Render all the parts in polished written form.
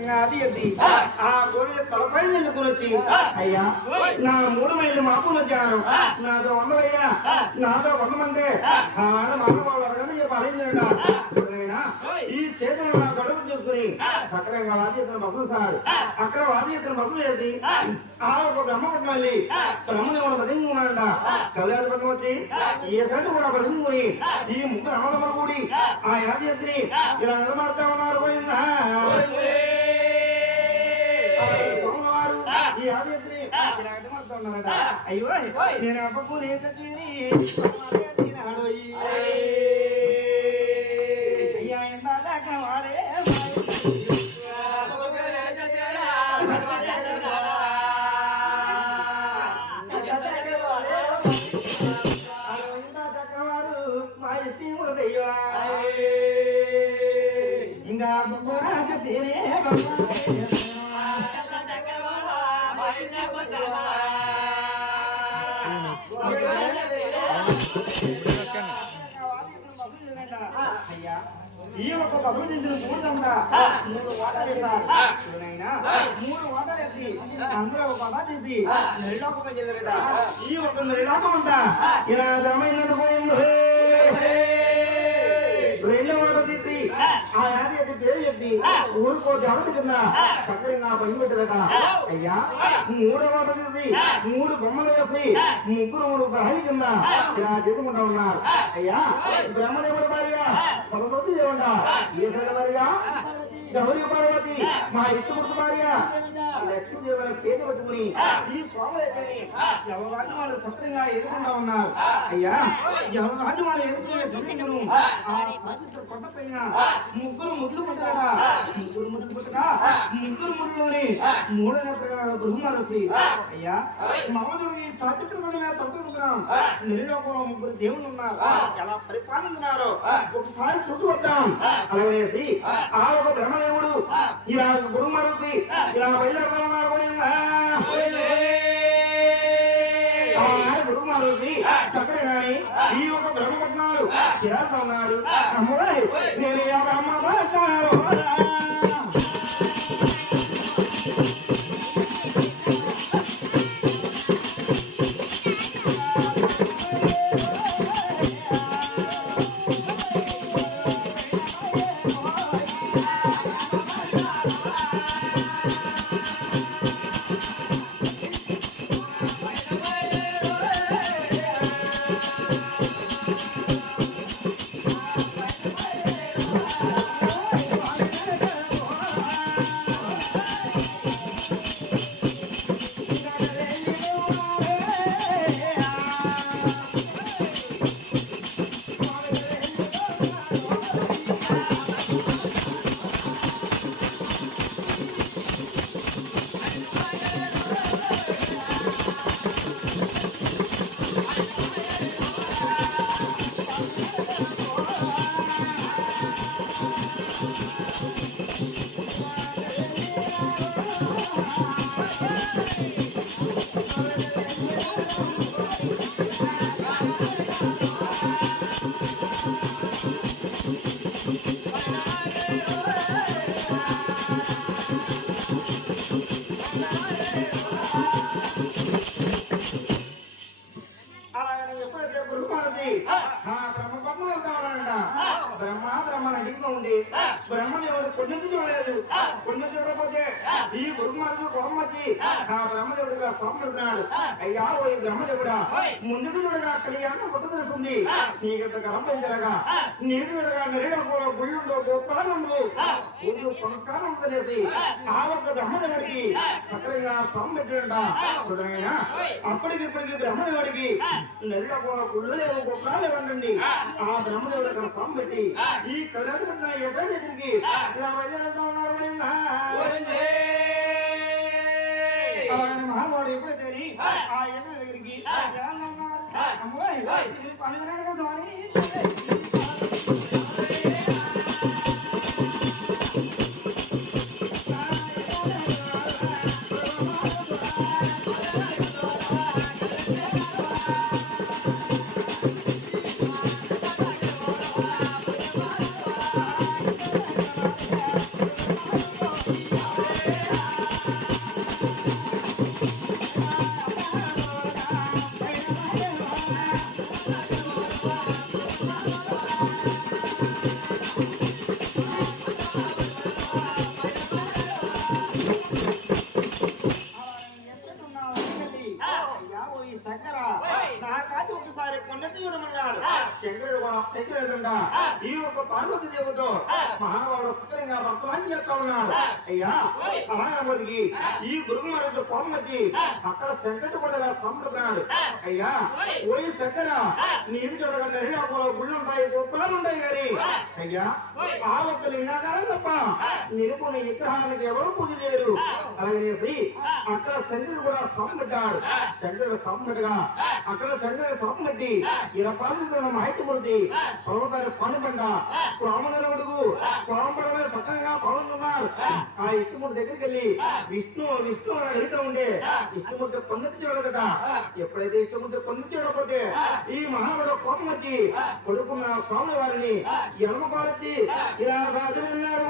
ఆ గొర్రెల తలపై నిలుకొనొచ్చి అయ్యా నా 3 మైళ్ళు మాపులు వచ్చాను నాతో 100 అయ్యా నాతో 100 మంది మానవాళ్ళు చెప్పాలిడా ఈ చేతులు నా గొడవ చూసుకుని సక్రంగా వాద్యతను బస్సులు సార్ అక్కడ వాద్యతను బస్సులు చేసి ఆ ఒక బ్రహ్మ వెళ్ళి బ్రహ్మని కూడా బతించుకున్నాడ కళ్యాణ బ్రహ్మ వచ్చి ఏ సైడ్ కూడా బతించుకుని ఈ ముగ్గురు అమ్మలమ్మ కూడి ఆ యాదయత్ని ఇలా నిలబడతా ఉన్నారు పోయిందా అయ్యో నేను అబ్బకు అయ్యా ఎందాక వాడే ఇంకా ఈ ఒక బదులు నిండిన 3 వాటాలు వేసి అందులో ఒక పద తీసి నెలలోకం చేశారట ఈ ఒక నెలలోకం అంట ఇలా రమైనట్టు పోయింది రెండో మాట తీసి ఆ యాది యొక్క పేరు చెప్పి ఊరుకో జరుగుతున్నా చక్కగా నా పని పెట్టదట అయ్యా 3వ మాట తీసి 3 బొమ్మలు వేసి 3 గ్రహాల కింద ఇలా చేసుకుంటా ఉన్నారు అయ్యా బ్రహ్మదేవుడు భార్య సరస్వతి దేవంట ఏ సైన భార్య గౌరీ పార్వతి మా ఇష్ట గుర్తు భార్య లక్ష్మీదేవుని పేరు పట్టుకుని ఈ స్వామి ఎవరాన్ని వాళ్ళు సత్యంగా ఎదుర్కొంటా ఉన్నారు అయ్యా ఎవరాన్ని వాళ్ళు ఎదుర్కొనే సమయంలో ఆ కొండ పైన 3 ముడ్లు పుట్టాడ 3 ముడ్లు పుట్టగా 3 ముడ్లోని 3 నేత్రాల బృహమరసి అయ్యా మమ్మల్ని సాత్వికమైన సంతులున్నాం నిలలోకంలో 3 దేవుళ్ళు ఉన్నారు ఎలా పరిపాలనున్నారు ఒకసారి చూసి వద్దాం అలాగేసి ఆ ఒక బ్రహ్మదేవుడు ఇలా బృహమరసి ఇలా బయలుదేరుతా ఉన్నారు గురుమారుతి చక్కడే గాని ఈ ఒక బ్రహ్మపట్నాలు చేస్తా ఉన్నారు అమ్మాయి నేను అమ్మ బ్రహ్మని కొన్ని చూడలేదు కొన్ని చూడకపోతే ఈ గురుమార్గు కోమచ్చి ఆ బ్రహ్మదేవుడిగా స్వామిస్తున్నాడు అయ్యా ఓ ఈ బ్రహ్మదేవుడా ముందుకు చూడగా కళ్యాణం పుట్టుతుంది నీకు కరం పెంచరగా నీరు చూడగా నిరడలో గుళ్ళుండో గోపాలంలో గుళ్ళు సంస్కారం తెలిసి ఆ ఒక్క బ్రహ్మదేవుడికి సక్రంగా స్వామి పెట్టిండ చూడగా అప్పటికిప్పటికి బ్రహ్మదేవుడికి నెరడలో గుళ్ళు లేవు గోపాలు ఇవ్వండి ఆ బ్రహ్మదేవుడు అక్కడ స్వామి పెట్టి ఈ కళ్యాణం దగ్గరికి ఇలా బయలుదేరుతా ఉన్నారు మహానుభావుడు ఎప్పుడైతే ఆ ఎన్న దగ్గరికి అమ్మాయి ఈ యొక్క పార్వతి దేవతో మానవుడు సక్రంగా వర్తమానం చేస్తా ఉన్నాడు. అయ్యా అలాగనబోదికి ఈ గురువు మరొక కోమకి అక్కడ శంకట కూడా సంపడుతున్నాడు. అయ్యా ఓయి శంకర నీరు చూడగండి గుళ్ళు ఉంటాయి, గోపురాలు ఉంటాయి కానీ అయ్యా ఆ ఒక్క లింగాకారం తప్ప నిలుపుని విగ్రహానికి ఎవరు పూజ చేయరు. అలాగనేసి అక్కడ శంకరుడు కూడా సంపడ్డాడు. శంకరుడు సంపట్టుగా అక్కడ శంకరుడు సంపట్టి ఇరపాలు మాహితమూర్తి పర్వతాన్ని పనుబండ రామగరుడుగు రామపడ పక్కనగా పవనున్నారు. ఆ ఇష్టమూర్తి దగ్గరికి వెళ్ళి విష్ణు విష్ణు అని అడుగుతూ ఉండే ఇష్టమూర్తి పొందెత్తి చూడదట. ఎప్పుడైతే ఇష్టమూర్తి పొందెత్తి చూడకపోతే ఈ మహానుడు కోపం వచ్చి కొడుకున్న స్వామి వారిని ఎనమపాలెత్తి ఇలా సాధు వెళ్ళాడు.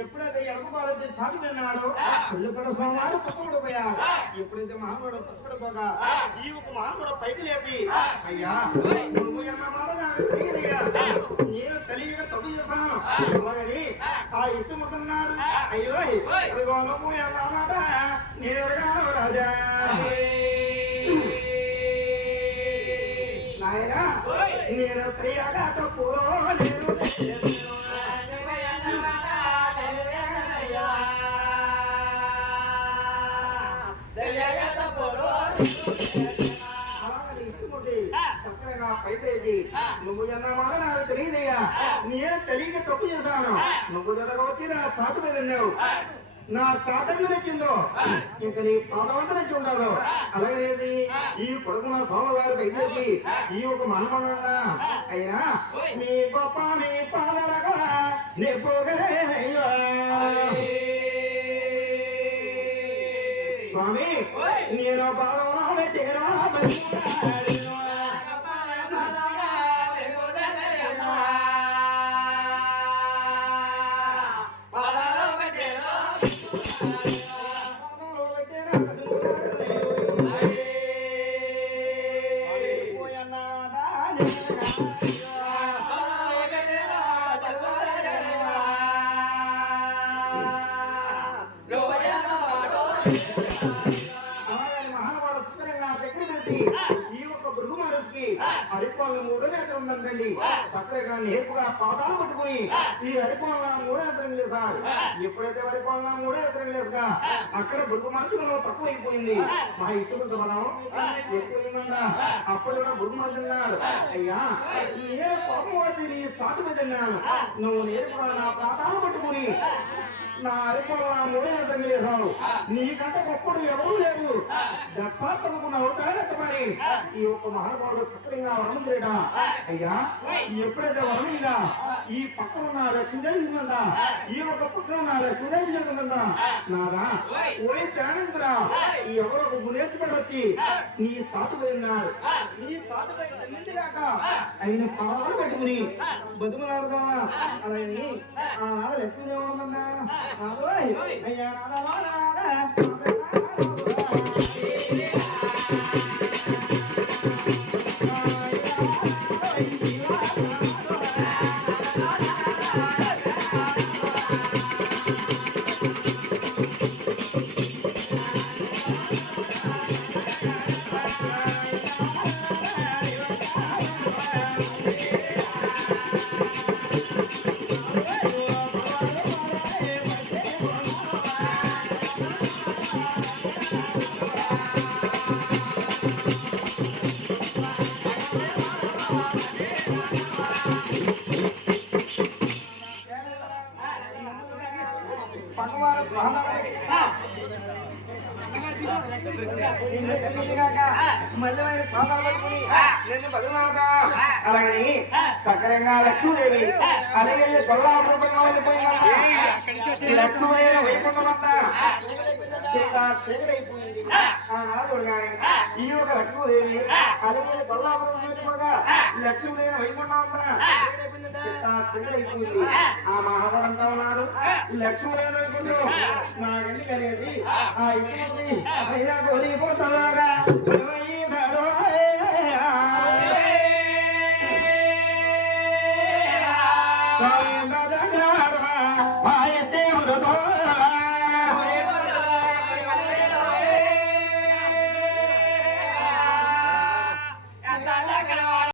ఎప్పుడైతే ఎడమపాలెత్తి సాధు వెళ్ళాడు పెళ్ళిపడ స్వామివారు పక్కబడిపోయాడు. ఎప్పుడైతే మహానుడు పక్కబడిపోగా ఈ ఒక మహానుడు పైకి లేపి అయ్యా నువ్వు ఎన్న మాట నాకు తెలియదయ్యా, నేను తెలియక తప్పు చేశాను అలాగని ఆ ఇష్టముతున్నాడు. అయ్యో అదిగో నువ్వు ఎన్న మాట నేను ఎరగాను రాజా నాయనా నేను తెలియక తప్పు పైకి నువ్వు ఎన్నమాట నాకు తెలియదయ్యా, నేను తెలియక తప్పు చేశాను. నువ్వు జరగవచ్చి నా సాటు మీద వెళ్ళావు, నా సాటకు నచ్చిందో ఇంక నీ పాదవంత నచ్చి ఉండదు. అలాగనేది ఈ పొడుగున స్వామివారి పైకి ఈ ఒక మనమన్నా అయినా మీ గొప్ప మీ పాదలగా నెప్పుగలయ్యా స్వామి నేను పాదవా పెట్టేరా చక్కగా నేర్పుగా పాదాలు పట్టుకుని ఈ అరికోన మూడో ఎత్తరం చేశారు. ఎప్పుడైతే అరికోన మూడో ఎత్తరం లేదుగా అక్కడ గురువు మనసులో తక్కువైపోయింది. మా ఇష్టం మనం ఎక్కువైందా అప్పుడు కూడా గురువు మనసు తిన్నాడు. అయ్యా ఏ కోపం వచ్చి నీ సాటు మీద తిన్నాను, నువ్వు నేర్పుగా నా పాదాలు పట్టుకుని నా అరికోన మూడో ఎత్తరం చేశావు. నీకంటే గొప్పడు ఎవరూ లేరు, దశాత్మకున్న అవుతాడెత్తమని ఈ ఒక్క మహానుభావుడు సక్రంగా వరం చేయడా. అయ్యా ఎప్పుడైతే వరమిందా ఈ పక్కన ఉన్న లక్ష్మీదేవిందా ఈ ఒక పక్కన ఉన్న లక్ష్మీదేవి జరుగుతుందా నాదా ఓయి ప్రాణింపురా ఎవరో ఒక గుణేశ్వరుడు నీ సాటు పోయినాడు. నీ సాటు పోయినాక ఆయన పాదాలు పెట్టుకుని బతుకులాడుదామా అలాగని ఆనాడు లక్ష్మీదేవి ఉందన్నా అయ్యా అలాగని సకరంగా లక్ష్మీదేవి అలాగే కొల్లాపురంగా వెళ్ళిపోయినా లక్ష్మీదేవి వైకుంఠమంతా ఆనాడు ఈ యొక్క లక్ష్మీదేవి అలాగే కొల్లాపురం వెళ్ళిపోగా లక్ష్మీదేవి వైకుంఠమంతా అయిపోయింది. ఆ మహావడంతా ఉన్నాడు లక్ష్మీదేవి వైకుంఠం నాకెందుకు అనేది ఆ ఇంటి అయినా కోరిపోతాగా